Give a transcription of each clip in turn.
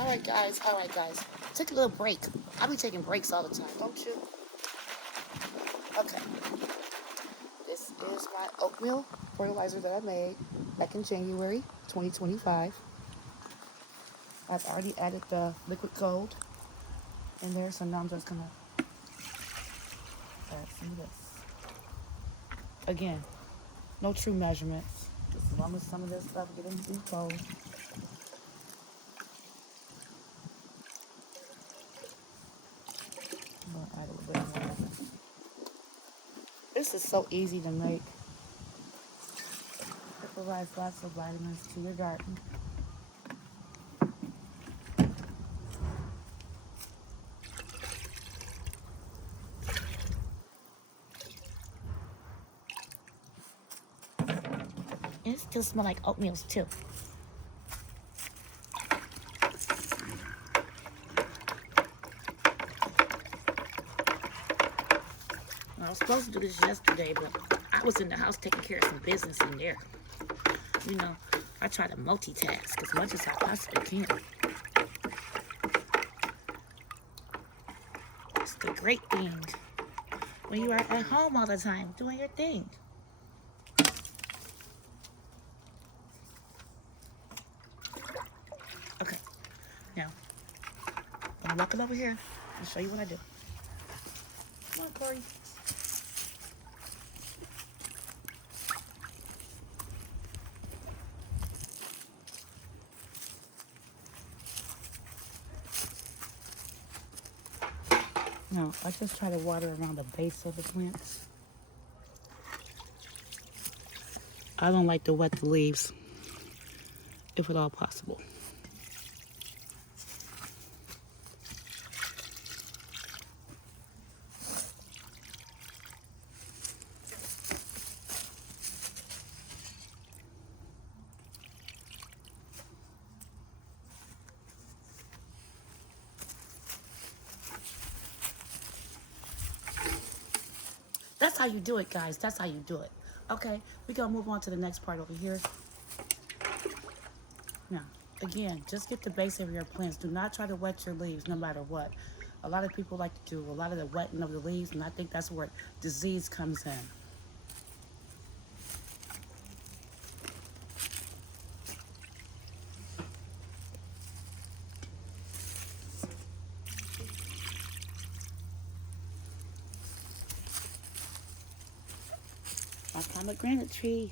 All right, guys. Take a little break. I be taking breaks all the time, don't you? Okay. This is my oatmeal fertilizer that I made back in January 2025. I've already added the liquid gold in there, so now I'm just gonna add some of this. Again, no true measurements. Just as long as some of this stuff get into the gold. I'm gonna add a little bit more. This is so easy to make. It provides lots of vitamins to your garden. And it still smells like oatmeal too. I was supposed to do this yesterday, but I was in the house taking care of some business in there. You know, I try to multitask as much as I possibly can. It's the great thing when you are at home all the time doing your thing. Okay, now I'm walking over here and show you what I do. Come on, Corey. Now, I just try to water around the base of the plants. I don't like to wet the leaves, if at all possible. That's how you do it, guys. That's how you do it. Okay, we're going to move on to the next part over here. Now, again, just get the base of your plants. Do not try to wet your leaves no matter what. A lot of people like to do a lot of the wetting of the leaves, and I think that's where disease comes in. My pomegranate tree.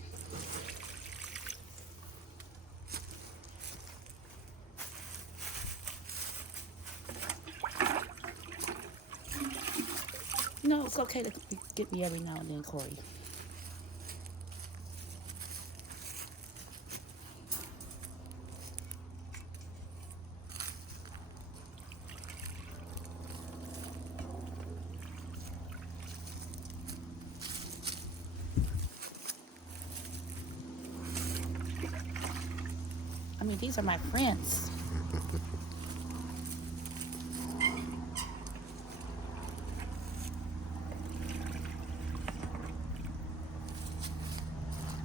No, it's okay to get me every now and then, Corey. I mean, these are my friends.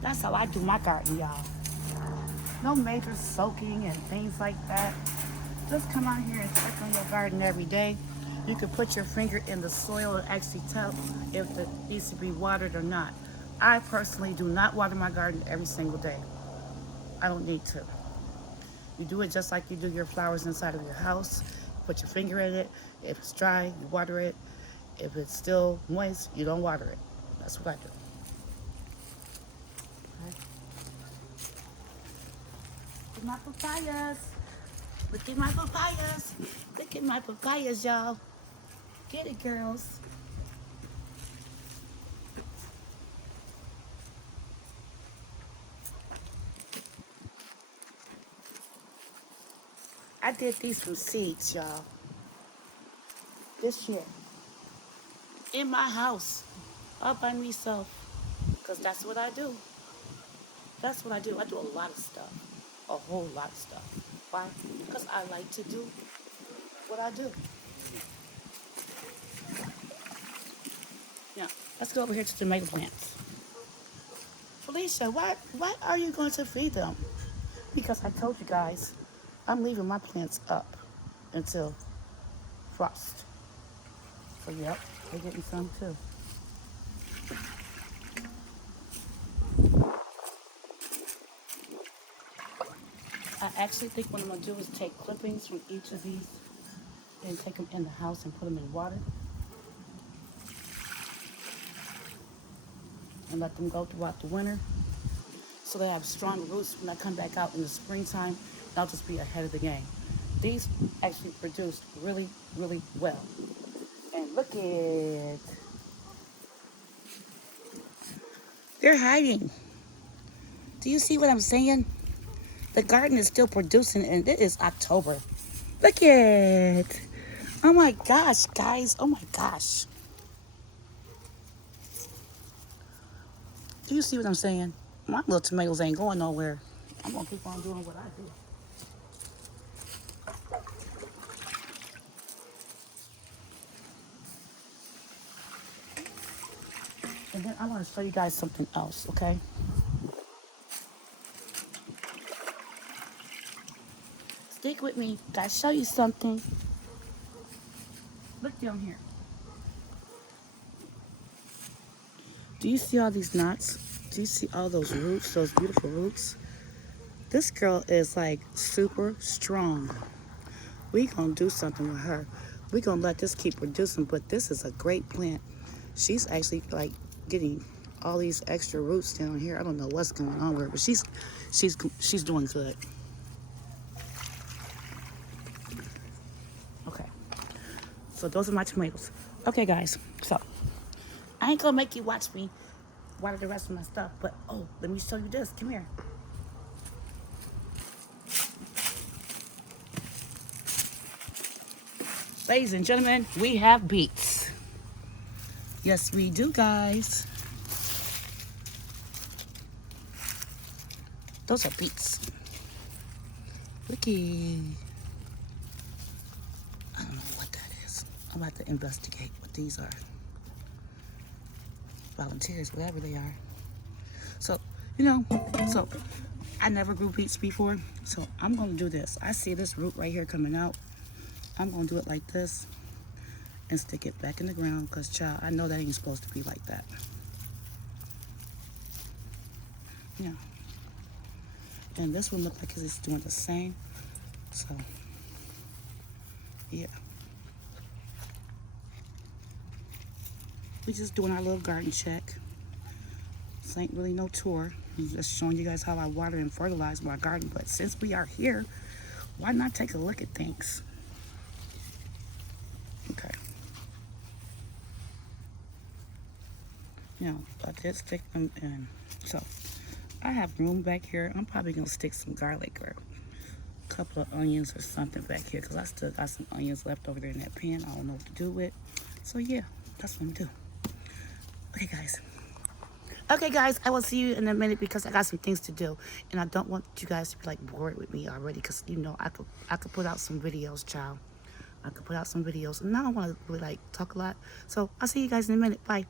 That's how I do my garden, y'all. No major soaking and things like that. Just come out here and check on your garden every day. You can put your finger in the soil and actually tell if it needs to be watered or not. I personally do not water my garden every single day. I don't need to. You do it just like you do your flowers inside of your house. Put your finger in it. If it's dry, you water it. If it's still moist, you don't water it. That's what I do. Okay. Look at my papayas. Look at my papayas. Look at my papayas, y'all. Get it, girls. I did these from seeds, y'all. This year. In my house. All by myself. Because that's what I do. That's what I do. I do a lot of stuff. A whole lot of stuff. Why? Because I like to do what I do. Now, let's go over here to tomato plants. Felicia, why are you going to feed them? Because I told you guys, I'm leaving my plants up until frost. So yep, they're getting some too. I actually think what I'm gonna do is take clippings from each of these and take them in the house and put them in water and let them go throughout the winter so they have strong roots when I come back out in the springtime. I'll just be ahead of the game. These actually produced really, really well. And look at, they're hiding. Do you see what I'm saying? The garden is still producing and it is October. Look at, oh my gosh, guys, oh my gosh. Do you see what I'm saying? My little tomatoes ain't going nowhere. I'm gonna keep on doing what I do. And then I want to show you guys something else, okay? Stick with me. Gotta show you something. Look down here. Do you see all these knots? Do you see all those roots, those beautiful roots? This girl is like super strong. We gonna do something with her. We gonna let this keep producing, but this is a great plant. She's actually like getting all these extra roots down here. I don't know what's going on with her, but she's doing good. Okay, so those are my tomatoes. Okay, guys, so I ain't gonna make you watch me water the rest of my stuff, but oh, let me show you this. Come here. Ladies and gentlemen, we have beets. Yes, we do, guys. Those are beets. Looky. I don't know what that is. I'm about to investigate what these are. Volunteers, whatever they are. So, so I never grew beets before, so I'm gonna do this. I see this root right here coming out. I'm gonna do it like this and stick it back in the ground because, child, I know that ain't supposed to be like that. Yeah. And this one looks like it's doing the same. So, yeah. We just doing our little garden check. This ain't really no tour. I'm just showing you guys how I water and fertilize my garden. But since we are here, why not take a look at things? Okay. I did stick them in. So, I have room back here. I'm probably going to stick some garlic or a couple of onions or something back here because I still got some onions left over there in that pan. I don't know what to do with. So, yeah, that's what I'm going to do. Okay, guys. Okay, guys, I will see you in a minute because I got some things to do. And I don't want you guys to be, like, bored with me already because, I could put out some videos, child. I could put out some videos. And I don't want to really, like, talk a lot. So, I'll see you guys in a minute. Bye.